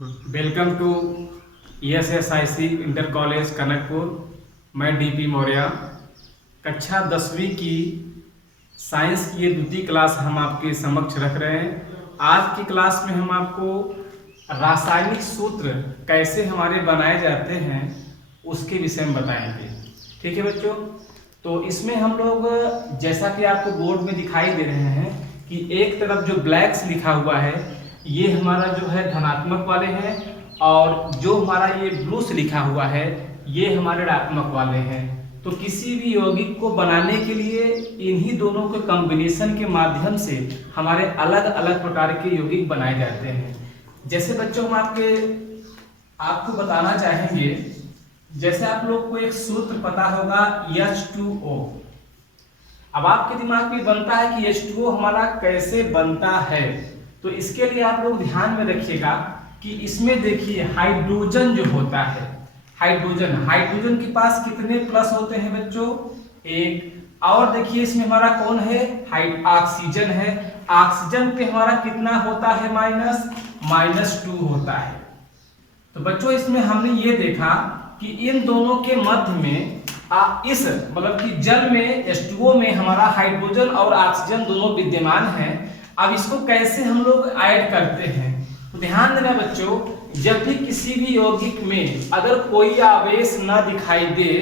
Welcome to ESSIC inter college Kanakpur. मैं DP Maurya. कक्षा 10वीं की साइंस की ये द्वितीय क्लास हम आपके समक्ष रख रहे हैं। आज की क्लास में हम आपको रासायनिक सूत्र कैसे हमारे बनाए जाते हैं उसके विषय में बताएंगे। ठीक है बच्चों, तो इसमें हम लोग जैसा कि आपको बोर्ड में दिखाई दे रहे हैं कि एक तरफ जो ब्लैक्स लिखा हुआ है ये हमारा जो है धनात्मक वाले हैं और जो हमारा ये ब्लूस लिखा हुआ है ये हमारे ऋणात्मक वाले हैं। तो किसी भी यौगिक को बनाने के लिए इन्हीं दोनों के कॉम्बिनेशन के माध्यम से हमारे अलग अलग प्रकार के यौगिक बनाए जाते हैं। जैसे बच्चों हम आपको बताना चाहेंगे, जैसे आप लोग को एक सूत्र पता होगा H2O। अब आपके दिमाग में बनता है कि H2O हमारा कैसे बनता है, तो इसके लिए आप लोग ध्यान में रखिएगा कि इसमें देखिए हाइड्रोजन जो होता है, हाइड्रोजन के पास कितने प्लस होते हैं बच्चों? एक। और देखिए इसमें हमारा कौन है? ऑक्सीजन है। ऑक्सीजन पे हमारा कितना होता है? -2 होता है। तो बच्चों इसमें हमने ये देखा कि इन दोनों के मध्य में इस मतलब कि जल में H2O में हमारा हाइड्रोजन और ऑक्सीजन दोनों विद्यमान हैं। अब इसको कैसे हम लोग ऐड करते हैं, तो ध्यान देना बच्चों, जब भी किसी भी यौगिक में अगर कोई आवेश न दिखाई दे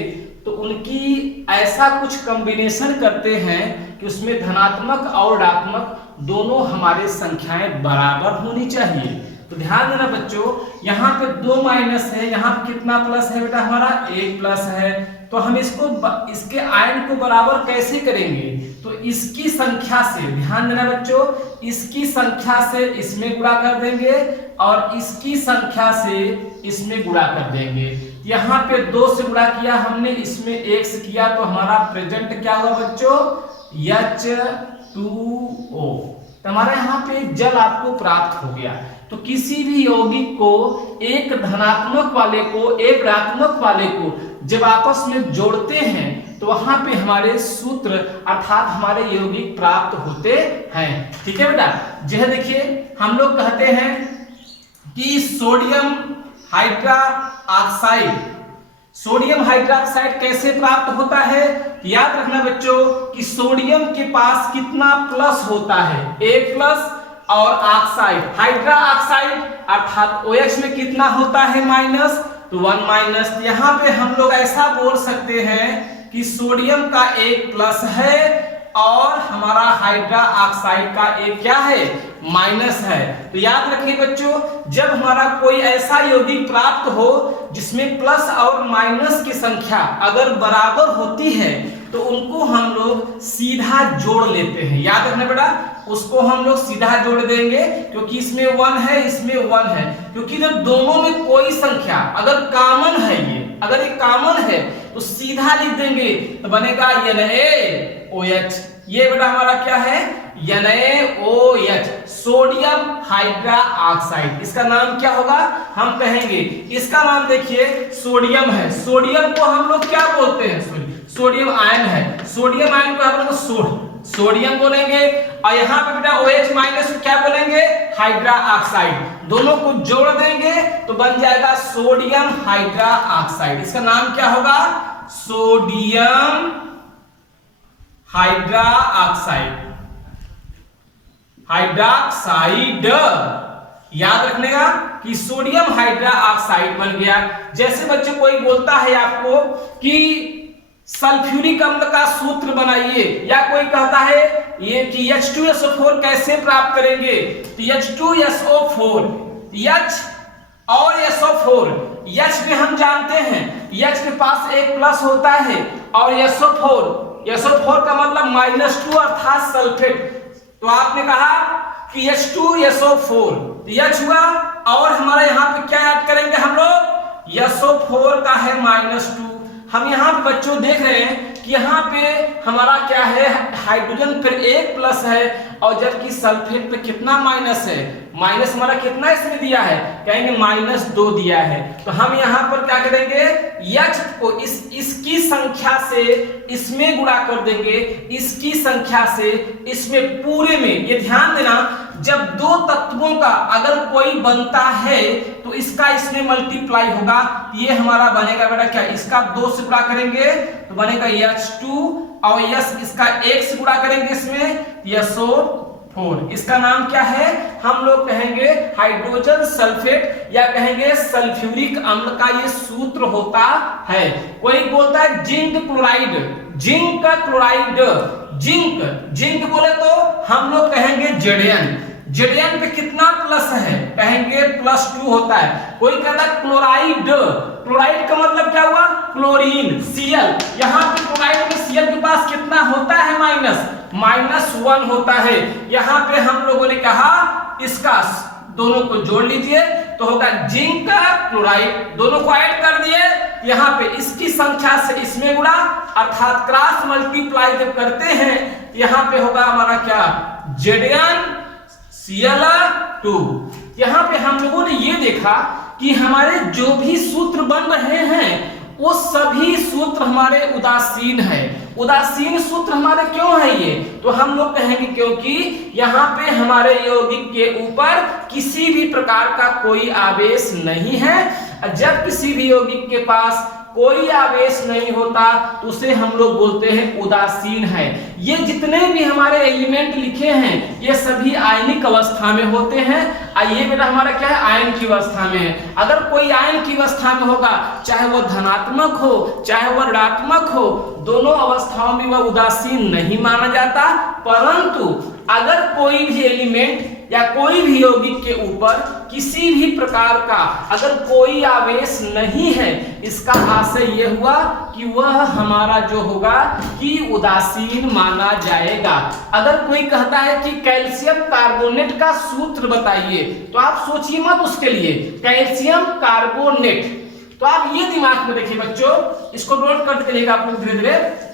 तो उनकी ऐसा कुछ कॉम्बिनेशन करते हैं कि उसमें धनात्मक और ऋणात्मक दोनों हमारे संख्याएं बराबर होनी चाहिए। तो ध्यान देना बच्चों, यहाँ पे 2 माइनस है, यहाँ पे कितना प्लस है बेटा? हमारा 1 प्लस है। तो हम इसके आयन को बराबर कैसे करेंगे? तो इसकी संख्या से, ध्यान देना बच्चों, इसकी संख्या से इसमें गुणा कर देंगे और इसकी संख्या से इसमें गुणा कर देंगे। यहाँ पे 2 से गुणा किया हमने, इसमें 1 से किया, तो हमारा प्रेजेंट क्या हुआ बच्चों? H2O। तो हमारा यहाँ पे जल आपको प्राप्त हो गया। तो किसी भी यौगिक को एक धनात्मक वाले को एक ऋणात्मक वाले को जब आपस में जोड़ते हैं तो वहां पे हमारे सूत्र अर्थात हमारे यौगिक प्राप्त होते हैं। ठीक है बेटा, यह देखिए हम लोग कहते हैं कि सोडियम हाइड्रोक्साइड कैसे प्राप्त होता है? याद रखना बच्चों कि सोडियम के पास कितना प्लस होता है? 1 प्लस, और ऑक्साइड हाइड्रा ऑक्साइड अर्थात OH में कितना होता है? माइनस, तो 1 माइनस। यहाँ पे हम लोग ऐसा बोल सकते हैं कि सोडियम का 1 प्लस है और हमारा हाइड्रा ऑक्साइड का 1 क्या है? माइनस है। तो याद रखिए बच्चों, जब हमारा कोई ऐसा यौगिक प्राप्त हो जिसमें प्लस और माइनस की संख्या अगर बराबर होती है तो उनको हम लोग सीधा जोड़ लेते हैं। याद रखना बेटा, उसको हम लोग सीधा जोड़ देंगे क्योंकि इसमें 1 है, इसमें 1 है। क्योंकि जब दोनों में कोई संख्या अगर कॉमन है, अगर ये कॉमन है तो सीधा लिख देंगे तो बनेगा NaOH। ये बेटा हमारा क्या है? NaOH, sodium hydra oxide. इसका नाम क्या होगा? हम कहेंगे इसका नाम देखिए सोडियम है। सोडियम को हम लोग क्या बोलते हैं? सोडियम आयन है। सोडियम आयन को हम लोग सोडियम बोलेंगे और यहाँ पे बेटा OH माइनस क्या बोलेंगे? Hydra oxide. दोनों को जोड़ देंगे तो बन जाएगा सोडियम हाइड्रा ऑक्साइड। इसका नाम क्या होगा? Sodium hydra oxide, hydroxide. याद रखने का कि सोडियम हाइड्रा ऑक्साइड बन गया। जैसे बच्चों कोई बोलता है आपको कि सल्फ्यूरिक अम्ल का सूत्र बनाइए, या कोई कहता है ये कि H2SO4 कैसे प्राप्त करेंगे, तो H2SO4, H और SO4, H में हम जानते हैं H के पास 1 प्लस होता है और SO4 का मतलब -2 अर्थात सल्फेट। तो आपने कहा कि H2SO4 H हुआ और हमारा यहाँ पे क्या ऐड करेंगे हम लोग? SO4 का है -2। हम यहाँ पे बच्चों देख रहे हैं कि यहाँ पे हमारा क्या है? हाइड्रोजन फिर 1 प्लस है और जबकि सल्फेट पे कितना माइनस है? माइनस हमारा कितना इसमें दिया है? कहेंगे -2 दिया है। तो हम यहाँ पर क्या करेंगे? H को इसकी संख्या से इसमें गुणा कर देंगे, इसकी संख्या से इसमें, पूरे में। ये ध्यान देना जब दो तत्वों का अगर कोई बनता है तो इसका इसमें मल्टीप्लाई होगा, ये हमारा बनेगा बेटा क्या, इसका 2 से गुणा करेंगे तो बनेगा H2 और यस इसका 1 से गुणा करेंगे इसमें SO4। इसका नाम क्या है, हम लोग कहेंगे हाइड्रोजन सल्फेट या कहेंगे सल्फ्यूरिक अम्ल का ये सूत्र होता है। कोई बोलता है zinc chloride, zinc chloride, zinc zinc बोले तो हम लोग कहेंगे Zn, Zn पे कितना प्लस है, कहेंगे +2 होता है। कोई कहता है क्लोराइड, क्लोराइड का मतलब क्या हुआ, क्लोरीन, Cl, यहाँ पे क्लोराइड में Cl के पास कितना होता है, -1 होता है। यहाँ पे हम लोगों ने कहा इसका दोनों को जोड़ लीजिए तो होगा जिंक क्लोराइड, दोनों को ऐड कर दिए, यहाँ पे इसकी संख्या से इसमें गुणा अर्थात क्रॉस मल्टीप्लाई जब करते हैं यहाँ पे होगा हमारा क्या, ZnCl2। यहाँ पे हम लोगों ने ये देखा कि हमारे जो भी सूत्र बन रहे हैं वो सभी सूत्र हमारे उदासीन है। उदासीन सूत्र हमारे क्यों है ये, तो हम लोग कहेंगे क्योंकि यहाँ पे हमारे यौगिक के ऊपर किसी भी प्रकार का कोई आवेश नहीं है। जब किसी भी यौगिक के पास कोई आवेश नहीं होता तो उसे हम लोग बोलते हैं उदासीन है। ये जितने भी हमारे एलिमेंट लिखे हैं ये सभी आयनिक अवस्था में होते हैं। ये बेटा हमारा क्या है, आयन की अवस्था में है। अगर कोई आयन की अवस्था में होगा, चाहे वो धनात्मक हो चाहे वह ऋणात्मक हो, दोनों अवस्थाओं में वह उदासीन नहीं माना जाता। परंतु अगर कोई भी एलिमेंट या कोई भी यौगिक के ऊपर किसी भी प्रकार का अगर कोई आवेश नहीं है, इसका आशय यह हुआ कि वह हमारा जो होगा कि उदासीन माना जाएगा। अगर कोई कहता है कि कैल्शियम कार्बोनेट का सूत्र बताइए तो आप सोचिए मत उसके लिए, कैल्शियम कार्बोनेट, तो आप ये दिमाग में देखिए बच्चों, इसको नोट करके चलिएगा आप लोग धीरे धीरे।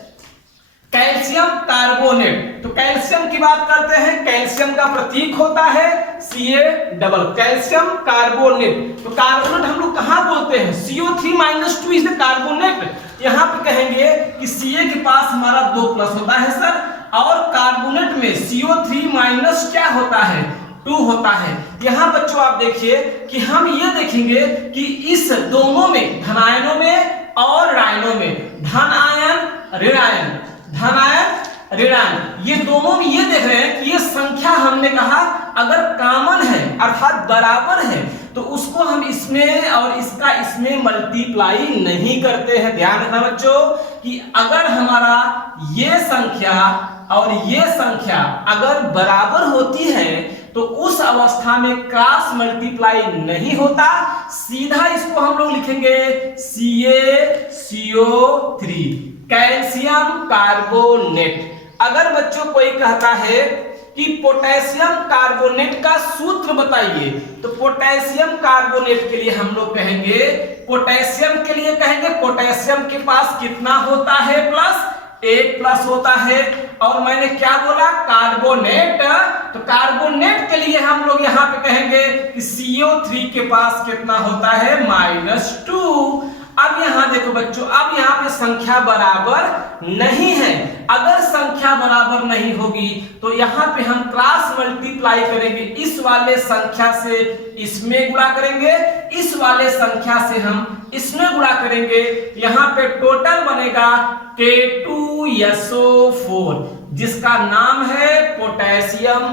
कैल्शियम कार्बोनेट, तो कैल्शियम की बात करते हैं, कैल्शियम का प्रतीक होता है Ca डबल, कैल्शियम कार्बोनेट। तो कार्बोनेट हम लोग कहाँ बोलते हैं, CO3-2 इज कार्बोनेट। यहाँ पे कहेंगे कि Ca के पास हमारा 2 प्लस होता है सर, और कार्बोनेट में CO3- क्या होता है, 2 होता है। यहाँ बच्चों आप देखिए कि हम ये देखेंगे कि इस दोनों में, धनायनों में और ऋणायनों में, धन आयन ऋण आयन, धन आयन ऋण आयन, ये दोनों में ये देख रहे हैं कि ये संख्या हमने कहा अगर कॉमन है अर्थात बराबर है तो उसको हम इसमें और इसका इसमें मल्टीप्लाई नहीं करते हैं। ध्यान रखना बच्चों कि अगर हमारा ये संख्या और ये संख्या अगर बराबर होती है तो उस अवस्था में क्रॉस मल्टीप्लाई नहीं होता, सीधा इसको हम लोग लिखेंगे CaCO3, कैल्शियम कार्बोनेट। अगर बच्चों कोई कहता है कि पोटेशियम कार्बोनेट का सूत्र बताइए, तो पोटेशियम कार्बोनेट के लिए हम लोग कहेंगे, पोटेशियम के लिए कहेंगे पोटेशियम के पास कितना होता है, +1 प्लस होता है। और मैंने क्या बोला, कार्बोनेट, तो कार्बोनेट के लिए हम लोग यहाँ पे कहेंगे कि CO3 के पास कितना होता है, -2। अब यहाँ देखो बच्चों, अब यहाँ पे संख्या बराबर नहीं है। अगर संख्या बराबर नहीं होगी तो यहाँ पे हम क्रॉस मल्टीप्लाई करेंगे, इस वाले संख्या से इसमें गुणा करेंगे, इस वाले संख्या से हम इसमें गुणा करेंगे, यहाँ पे टोटल बनेगा K2SO4 जिसका नाम है पोटेशियम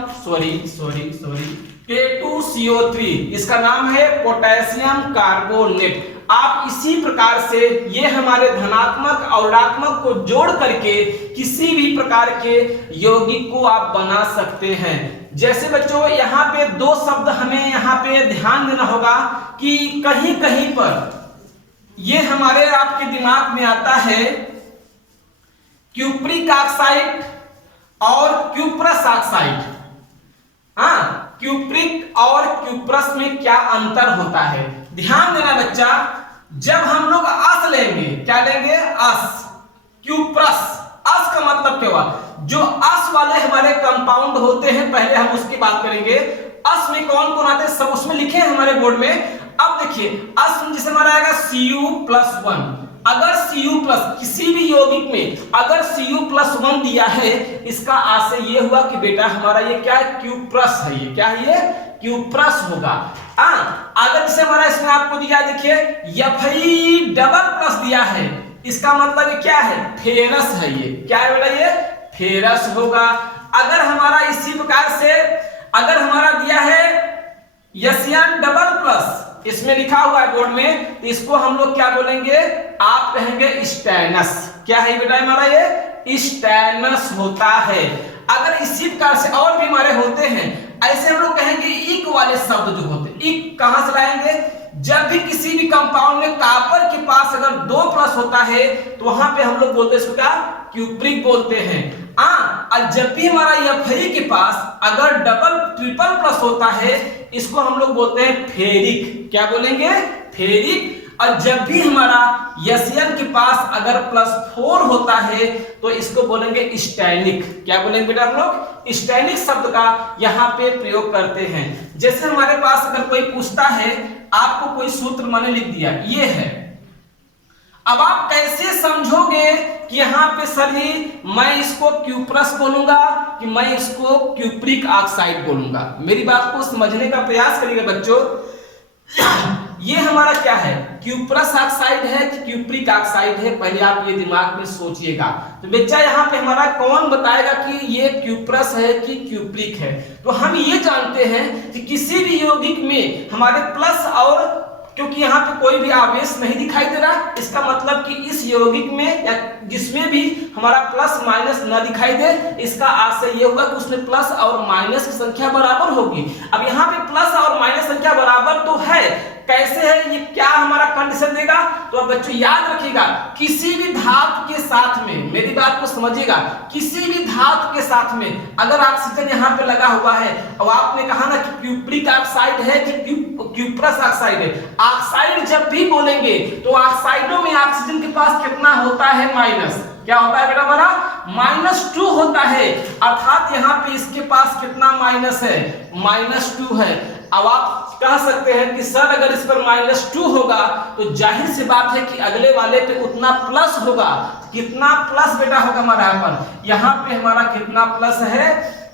K2CO3, इसका नाम है पोटेशियम कार्बोनेट। आप इसी प्रकार से ये हमारे धनात्मक और ऋणात्मक को जोड़ करके किसी भी प्रकार के यौगिक को आप बना सकते हैं। जैसे बच्चों यहाँ पे 2 शब्द हमें यहाँ पे ध्यान देना होगा कि कहीं कहीं पर ये हमारे आपके दिमाग में आता है क्यूप्रिक ऑक्साइड और क्यूप्रस ऑक्साइड। हाँ, क्यूप्रिक और क्यूप्रस में क्या अंतर होता है, ध्यान देना बच्चा। जब हम लोग अस लेंगे, क्या लेंगे, अस, क्यूप्रस, अस का मतलब क्या हुआ, जो अस वाले हमारे कंपाउंड होते हैं, पहले हम उसकी बात करेंगे। अस में कौन कौन आते हैं सब उसमें लिखे हैं हमारे बोर्ड में। अब देखिए अस में जैसे हमारा आएगा Cu+1, अगर Cu प्लस किसी भी यौगिक में अगर Cu+1 दिया है, इसका आशय ये हुआ कि बेटा हमारा ये क्या है, Q+ है, ये क्या है, ये Q+ होगा। अगर जैसे हमारा इसमें आपको दिया देखिए Fe++ दिया है, इसका मतलब ये क्या है, फेरस है, ये क्या है बेटा, ये फेरस होगा। अगर हमारा इसी प्रकार से अगर हमारा दिया है Sn++, इसमें लिखा हुआ है बोर्ड में, तो इसको हम लोग क्या बोलेंगे, आप कहेंगे स्टेनस। क्या है बेटा हमारा, ये स्टेनस होता है। अगर इसी प्रकार से और भी हमारे होते हैं, ऐसे हम लोग कहेंगे इक वाले शब्द जो होते हैं, इक कहां से लाएंगे, जब भी किसी भी कंपाउंड में कॉपर के पास अगर 2+ होता है तो वहां पे हम लोग बोलते हैं इसको क्या, क्यूप्रिक बोलते हैं। और जब भी हमारा Fe के पास अगर ट्रिपल+ होता है, इसको हम लोग बोलते हैं फेरिक। क्या बोलेंगे, फेरिक। और जब भी हमारा Sn के पास अगर +4 होता है तो इसको बोलेंगे स्टैनिक। क्या बोलेंगे बेटा, हम लोग स्टैनिक शब्द का यहाँ पे प्रयोग करते हैं। जैसे हमारे पास अगर कोई पूछता है, आपको कोई सूत्र मैंने लिख दिया, ये है, अब आप कैसे समझोगे कि यहाँ पे सर ही मैं इसको Q+ बोलूंगा कि मैं इसको क्यूप्रिक ऑक्साइड बोलूंगा। मेरी बात को समझने का प्रयास करिएगा बच्चों। ये हमारा क्या है, Q+ ऑक्साइड है कि क्यूप्रिक ऑक्साइड है, पहले आप ये दिमाग में सोचिएगा। तो बच्चा यहाँ पे हमारा कौन बताएगा कि ये Q+ है कि क्यूप्रिक है। तो हम ये जानते हैं कि किसी भी यौगिक में हमारे प्लस और, क्योंकि यहाँ पे कोई भी आवेश नहीं दिखाई दे रहा, इसका मतलब कि इस यौगिक में या जिसमें भी हमारा प्लस माइनस न दिखाई दे, इसका आशय ये होगा कि उसमें प्लस और माइनस की संख्या बराबर होगी। अब यहाँ पे प्लस और माइनस संख्या बराबर तो है, कैसे है, ये क्या हमारा कंडीशन देगा, तो अब बच्चों याद रखिएगा, किसी भी धातु के साथ में, मेरी बात को समझिएगा, किसी भी धातु के साथ में अगर ऑक्सीजन यहाँ पे लगा हुआ है, और आपने कहा ना कि क्यूप्रिक ऑक्साइड है कि Q+ ऑक्साइड है, ऑक्साइड जब भी बोलेंगे तो ऑक्साइडों में ऑक्सीजन के पास कितना होता है, माइनस। क्या होता है बेटा हमारा, -2 होता है, अर्थात यहाँ पे इसके पास कितना माइनस है, -2 है। अब आप कह सकते हैं कि सर अगर इस पर -2 होगा तो जाहिर सी बात है कि अगले वाले पे उतना प्लस होगा। कितना प्लस बेटा होगा हमारा, यहाँ पे हमारा कितना प्लस है,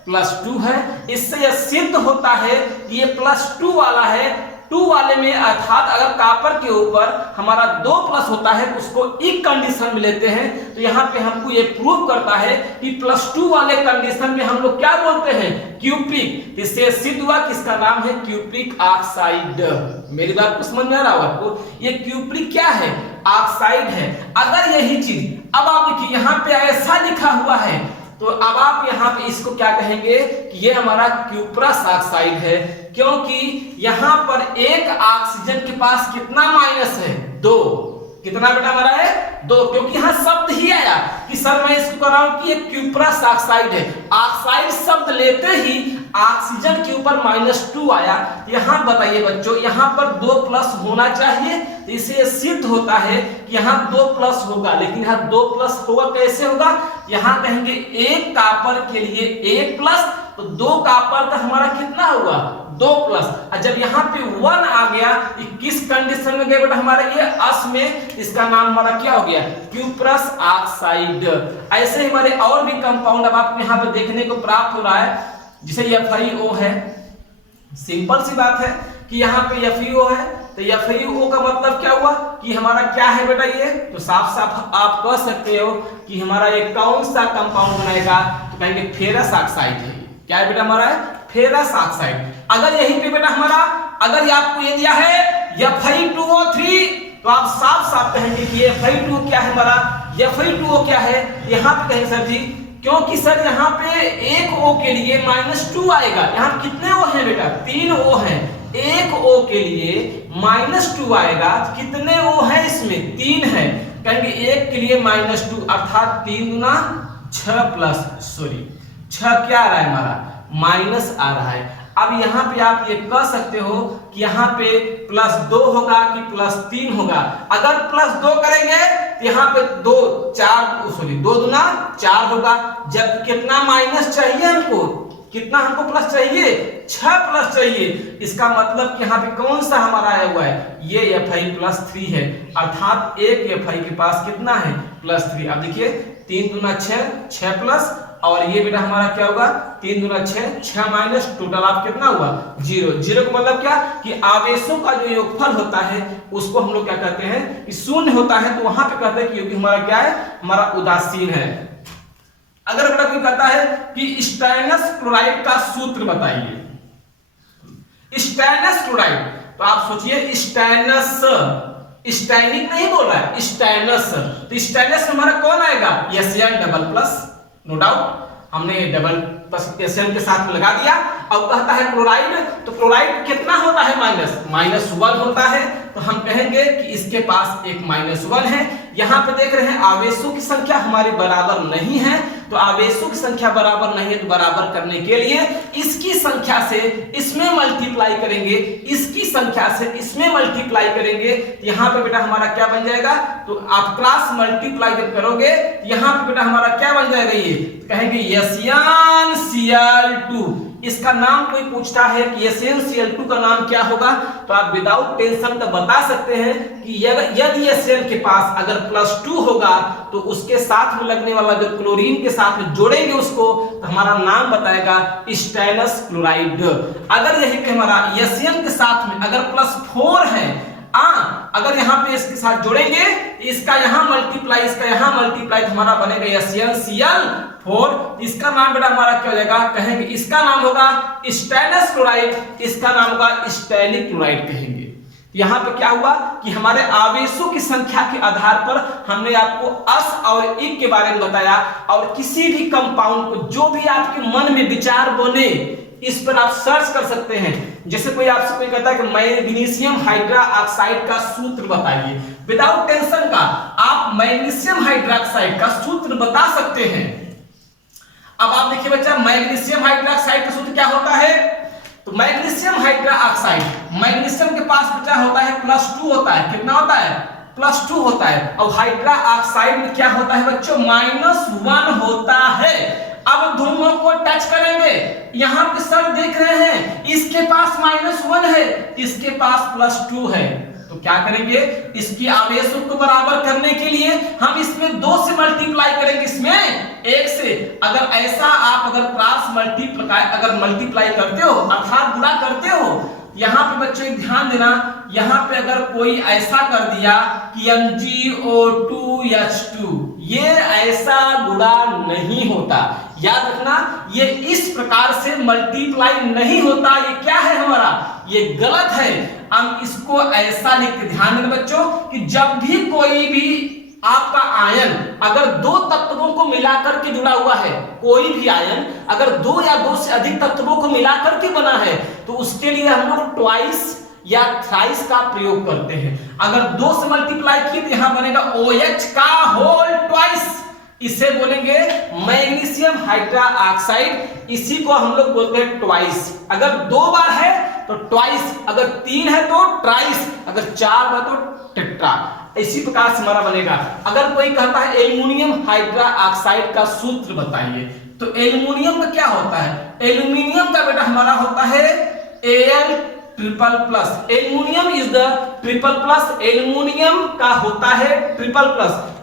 +2 है। इससे यह सिद्ध होता है कि ये +2 वाला है। 2 वाले में अर्थात अगर कॉपर के ऊपर हमारा 2+ होता है तो उसको एक कंडीशन में लेते हैं, तो यहाँ पे हमको ये प्रूव करता है कि +2 वाले कंडीशन में हम लोग क्या बोलते हैं, क्यूप्रिक। इससे सिद्ध हुआ कि इसका नाम है क्यूप्रिक ऑक्साइड। मेरी बात को समझ में आ रहा होगा आपको, ये क्यूप्रिक क्या है, ऑक्साइड है। अगर यही चीज अब आप देखिए यहाँ पे ऐसा लिखा हुआ है, तो अब आप यहाँ पे इसको क्या कहेंगे कि ये हमारा Q+ ऑक्साइड है, क्योंकि यहाँ पर एक ऑक्सीजन के पास कितना माइनस है, 2। कितना बेटा हमारा है, 2, क्योंकि यहाँ शब्द ही आया कि सर मैं इसको कर रहा हूं कि ये Q+ ऑक्साइड है। ऑक्साइड शब्द लेते ही ऑक्सीजन के ऊपर -2 आया। यहाँ बताइए बच्चों, यहाँ पर 2+ होना चाहिए, तो इसे सिद्ध होता है कि यहाँ 2+ होगा, लेकिन यहाँ 2+ होगा कैसे होगा, यहाँ कहेंगे एक कॉपर के लिए 1+, तो 2 कॉपर का हमारा कितना होगा, 2+। और जब यहाँ पे 1 आ गया, किस कंडीशन में गए बेटा हमारा, ये अस में, इसका नाम हमारा क्या हो गया, Q+ ऑक्साइड। ऐसे हमारे और भी कंपाउंड अब आपको यहाँ पे देखने को प्राप्त हो रहा है, जिसे FeO है। सिंपल सी बात है कि यहाँ पे FeO है, तो FeO का मतलब क्या हुआ कि हमारा क्या है बेटा, ये तो साफ साफ आप कह सकते हो कि हमारा ये कौन सा कंपाउंड बनाएगा, तो कहेंगे फेरस ऑक्साइड है। क्या है बेटा हमारा, फेरस ऑक्साइड। अगर यहीं पे बेटा हमारा अगर आपको ये दिया है Fe2O3, तो आप साफ साफ कहेंगे कि ये Fe2O क्या है हमारा, Fe2O क्या है, यहाँ पे कहेंगे सर जी, क्योंकि सर यहाँ पे एक O के लिए -2 आएगा। यहाँ कितने O हैं बेटा, 3 O हैं, एक O के लिए -2 आएगा। कितने O हैं इसमें, 3 है, कहेंगे एक के लिए -2 अर्थात 3 गुना 6+, 6 क्या आ रहा है हमारा, माइनस आ रहा है। अब यहाँ पे आप ये कह सकते हो कि यहाँ पे +2 होगा कि +3 होगा। अगर +2 करेंगे तो यहाँ पे 2 दूना 4 होगा। जब कितना माइनस चाहिए हमको, कितना हमको प्लस चाहिए, 6 प्लस चाहिए। इसका मतलब कि यहाँ पे कौन सा हमारा आया हुआ है, ये Fi प्लस 3 है, अर्थात एक Fi के पास कितना है, प्लस 3। अब देखिए 3 दूना 6, 6 प्लस, और ये बेटा हमारा क्या होगा, 3 दूना 6, 6 माइनस, टोटल आप कितना हुआ, 0। 0 का मतलब क्या कि आवेशों का जो योगफल होता है उसको हम लोग क्या कहते हैं कि शून्य होता है, तो वहां पे कहते हैं कि हमारा क्या है, हमारा उदासीन है। अगर बेटा कोई कहता है कि स्टेनस क्लोराइड का सूत्र बताइए, स्टेनस क्लोराइड, तो आप सोचिए स्टेनस, स्टैनिक नहीं बोल रहा है, स्टेनस, तो स्टेनस में हमारा कौन आएगा, Sn double plus, no doubt हमने डबल प्लस Sn के साथ में लगा दिया। अब कहता है क्लोराइड, तो क्लोराइड कितना होता है, -1 होता है, तो हम कहेंगे कि इसके पास एक -1 है। यहाँ पे देख रहे हैं आवेशों की संख्या हमारी बराबर नहीं है, तो आवेशों की संख्या बराबर नहीं है, तो बराबर करने के लिए इसकी संख्या से इसमें मल्टीप्लाई करेंगे, इसकी संख्या से इसमें मल्टीप्लाई करेंगे, यहाँ पे बेटा हमारा क्या बन जाएगा, तो आप क्रॉस मल्टीप्लाई जब करोगे यहाँ पे बेटा हमारा क्या बन जाएगा, ये कहेंगे SnCl2। इसका नाम कोई पूछता है कि SnCl2 का नाम क्या होगा, तो आप विदाउट टेंशन तो बता सकते हैं कि यदि Sn के पास अगर +2 होगा तो उसके साथ में लगने वाला जो क्लोरीन के साथ में जोड़ेंगे उसको, तो हमारा नाम बताएगा स्टेनस क्लोराइड। अगर यही कि हमारा Sn के साथ में अगर +4 है, अगर यहाँ पे इसके साथ जोड़ेंगे, इसका यहाँ मल्टीप्लाई, इसका यहाँ मल्टीप्लाई, तो हमारा बनेगा SnCl4। इसका नाम बेटा हमारा क्या हो जाएगा, कहेंगे इसका नाम होगा स्टेनस क्लोराइड, इसका नाम होगा स्टैनिक क्लोराइड कहेंगे। यहाँ पे क्या हुआ कि हमारे आवेशों की संख्या के आधार पर हमने आपको अस और इक के बारे में बताया, और किसी भी कंपाउंड को जो भी आपके मन में विचार बने इस पर आप सर्च कर सकते हैं। जैसे कोई आपसे कोई कहता है कि मैग्नीशियम हाइड्रोक्साइड का सूत्र बताइए, विदाउट टेंशन का आप मैग्नीशियम हाइड्रोक्साइड का सूत्र बता सकते हैं। अब आप देखिए बच्चा, मैग्नीशियम हाइड्रोक्साइड का सूत्र क्या होता है, तो मैग्नीशियम हाइड्रोक्साइड, मैग्नीशियम के पास बच्चा होता है +2 होता है, कितना होता है, +2 होता है, और हाइड्रोक्साइड में क्या होता है बच्चों, -1 होता है। अब दोनों को टच करेंगे, यहाँ पे सर देख रहे हैं इसके पास -1 है, इसके पास +2 है, तो क्या करेंगे, इसकी आवेशों को बराबर करने के लिए हम इसमें 2 से मल्टीप्लाई करेंगे, इसमें 1 से। अगर ऐसा आप अगर क्रॉस मल्टीप्लाई करते हो, अर्थात गुणा करते हो, यहाँ पे बच्चों ध्यान देना, यहाँ पे अगर कोई ऐसा कर दिया कि MgO2H2, ये ऐसा गुणा नहीं होता, याद रखना, ये इस प्रकार से मल्टीप्लाई नहीं होता, ये क्या है हमारा, ये गलत है। हम इसको ऐसा लिख के ध्यान देना बच्चों कि जब भी कोई भी आपका आयन अगर 2 तत्वों को मिलाकर के जुड़ा हुआ है, कोई भी आयन अगर 2 या 2 से अधिक तत्वों को मिलाकर के बना है, तो उसके लिए हम लोग ट्वाइस या थ्राइस का प्रयोग करते हैं। अगर 2 से मल्टीप्लाई किए तो यहां बनेगा OH का होल ट्वाइस, इसे बोलेंगे मैग्नीशियम हाइड्रोक्साइड, इसी को हम लोग बोलते हैं ट्वाइस। अगर 2 बार है तो ट्वाइस, अगर 3 है तो ट्राइस, अगर 4 है तो टेट्रा, इसी प्रकार से हमारा बनेगा। अगर कोई कहता है एल्युमिनियम हाइड्रोक्साइड का सूत्र बताइए, तो एल्युमिनियम का क्या होता है, एल्युमिनियम का बेटा हमारा होता है Al++, aluminium is the triple+, aluminium का होता है ट्रिपल+,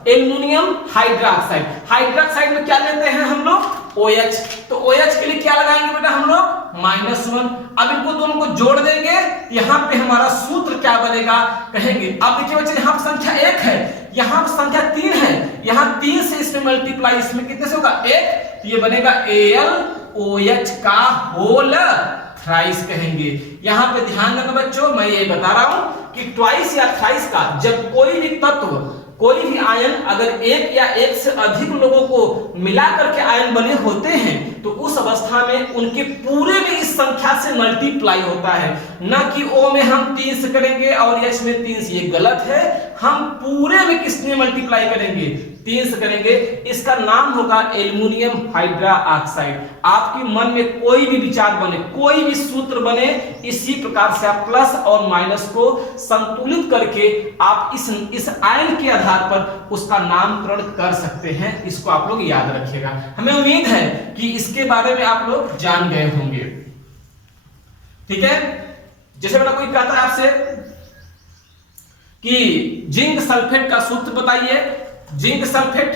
एल्युमिनियम हाइड्रोक्साइड, हाइड्रोक्साइड में क्या लेते हैं हम लोग, OH, तो OH के लिए क्या लगाएंगे बेटा हम लोग, -1। अब इनको दोनों को जोड़ देंगे, यहाँ पे हमारा सूत्र क्या बनेगा, कहेंगे, अब देखिए बच्चे यहाँ पर संख्या 1 है, यहाँ पर संख्या 3 है, यहाँ 3 से इसमें मल्टीप्लाई, इसमें कितने से होगा 1, तो ये बनेगा AlOH का होल थ्राइस कहेंगे। यहाँ पे ध्यान रखना बच्चों, मैं ये बता रहा हूं कि ट्वाइस या थ्राइस का जब कोई भी तत्व, कोई भी आयन अगर 1 या 1 से अधिक लोगों को मिलाकर के आयन बने होते हैं, तो उस अवस्था में उनके पूरे में इस संख्या से मल्टीप्लाई होता है, न कि O में हम 3 से करेंगे और H में 3 से, ये गलत है। हम पूरे में किसने मल्टीप्लाई करेंगे, 3 से करेंगे। इसका नाम होगा एल्युमिनियम हाइड्रा ऑक्साइड। आपके मन में कोई भी विचार बने, कोई भी सूत्र बने, इसी प्रकार से आप प्लस और माइनस को संतुलित करके आप इस आयन के आधार पर उसका नामकरण कर सकते हैं। इसको आप लोग याद रखिएगा। हमें उम्मीद है कि इसके बारे में आप लोग जान गए होंगे। ठीक है, जैसे बेटा कोई कहता है आपसे कि जिंक सल्फेट का सूत्र बताइए, जिंक सल्फेट,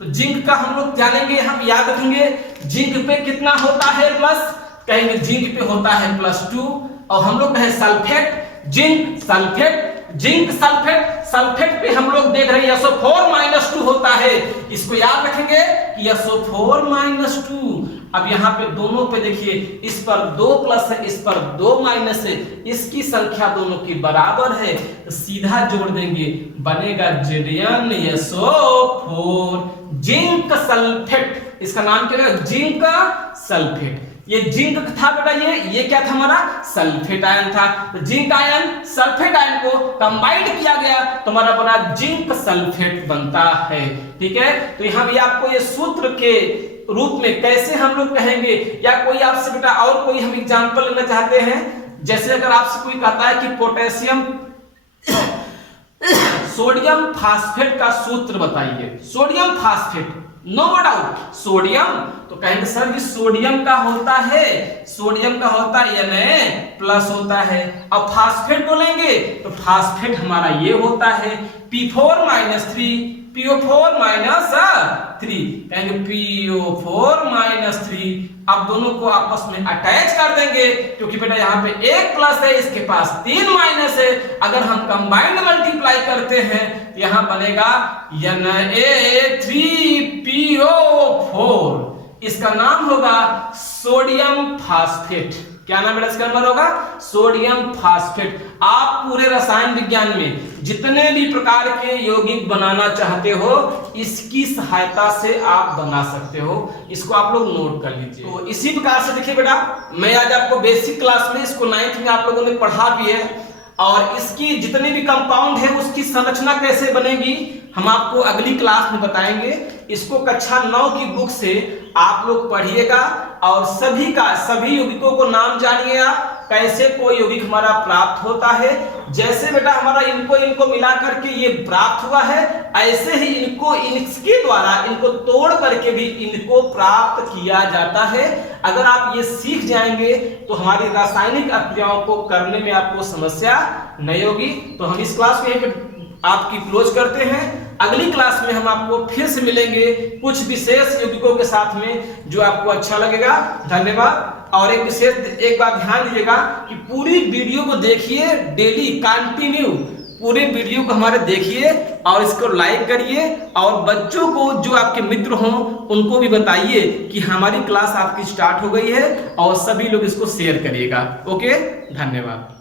तो जिंक का हम लोग जानेंगे, हम याद रखेंगे। जिंक पे कितना होता है प्लस, कहेंगे जिंक पे होता है +2, और हम लोग कहें sulphate, zinc sulphate, zinc sulphate, sulphate पे हम लोग देख रहे हैं SO4 - 2 होता है। इसको याद रखेंगे कि SO4 - 2। अब यहाँ पे दोनों पे देखिए, इस पर 2 प्लस है, इस पर 2 माइनस है, इसकी संख्या दोनों की बराबर है, तो सीधा जोड़ देंगे, बनेगा ZnSO4 जिंक सल्फेट। इसका नाम क्या है? Zinc sulphate. ये जिंक था बेटा, ये क्या था हमारा? सल्फेट आयन था। तो जिंक आयन सल्फेट आयन को कंबाइंड किया गया तो हमारा बना जिंक सल्फेट बनता है। ठीक है, तो यहां भी आपको ये सूत्र के रूप में कैसे हम लोग कहेंगे, या कोई आपसे बेटा और कोई हम एग्जांपल लेना चाहते हैं, जैसे अगर आपसे कोई कहता है कि पोटेशियम सोडियम फास्फेट का सूत्र बताइए, sodium phosphate, no doubt sodium, तो कहेंगे सर ये सोडियम का होता है, सोडियम का होता है Na+ होता है। अब फास्फेट बोलेंगे तो फास्फेट हमारा ये होता है P4 - 3, PO4 - 3, कहेंगे PO4 - 3। अब दोनों को आपस में अटैच कर देंगे, क्योंकि बेटा यहाँ पे 1 प्लस है, इसके पास 3 माइनस है। अगर हम कंबाइंड मल्टीप्लाई करते हैं तो यहाँ बनेगा Na3PO4। इसका नाम होगा सोडियम फास्फेट। क्या नाम बेटा इसका नंबर होगा? Sodium phosphate. आप पूरे रसायन विज्ञान में जितने भी प्रकार के यौगिक बनाना चाहते हो, इसकी सहायता से आप बना सकते हो। इसको आप लोग नोट कर लीजिए। तो इसी प्रकार से देखिए बेटा, मैं आज आपको बेसिक क्लास में, इसको 9th में आप लोगों ने पढ़ा भी है, और इसकी जितने भी कंपाउंड है उसकी संरचना कैसे बनेगी हम आपको अगली क्लास में बताएंगे। इसको कक्षा 9 की बुक से आप लोग पढ़िएगा, और सभी यौगिकों को नाम जानिए आप, कैसे कोई यौगिक हमारा प्राप्त होता है। जैसे बेटा हमारा इनको मिला करके ये प्राप्त हुआ है, ऐसे ही इसके द्वारा इनको तोड़ करके भी इनको प्राप्त किया जाता है। अगर आप ये सीख जाएंगे तो हमारी रासायनिक अभिक्रियाओं को करने में आपको समस्या नहीं होगी। तो हम इस क्लास में यहीं पे आपकी क्लोज करते हैं। अगली क्लास में हम आपको फिर से मिलेंगे कुछ विशेष यौगिकों के साथ में, जो आपको अच्छा लगेगा। धन्यवाद। और एक बात ध्यान दीजिएगा कि पूरी वीडियो को देखिए, डेली कंटिन्यू पूरे वीडियो को हमारे देखिए, और इसको लाइक करिए, और बच्चों को जो आपके मित्र हों उनको भी बताइए कि हमारी क्लास आपकी स्टार्ट हो गई है, और सभी लोग इसको शेयर करिएगा। ओके, धन्यवाद।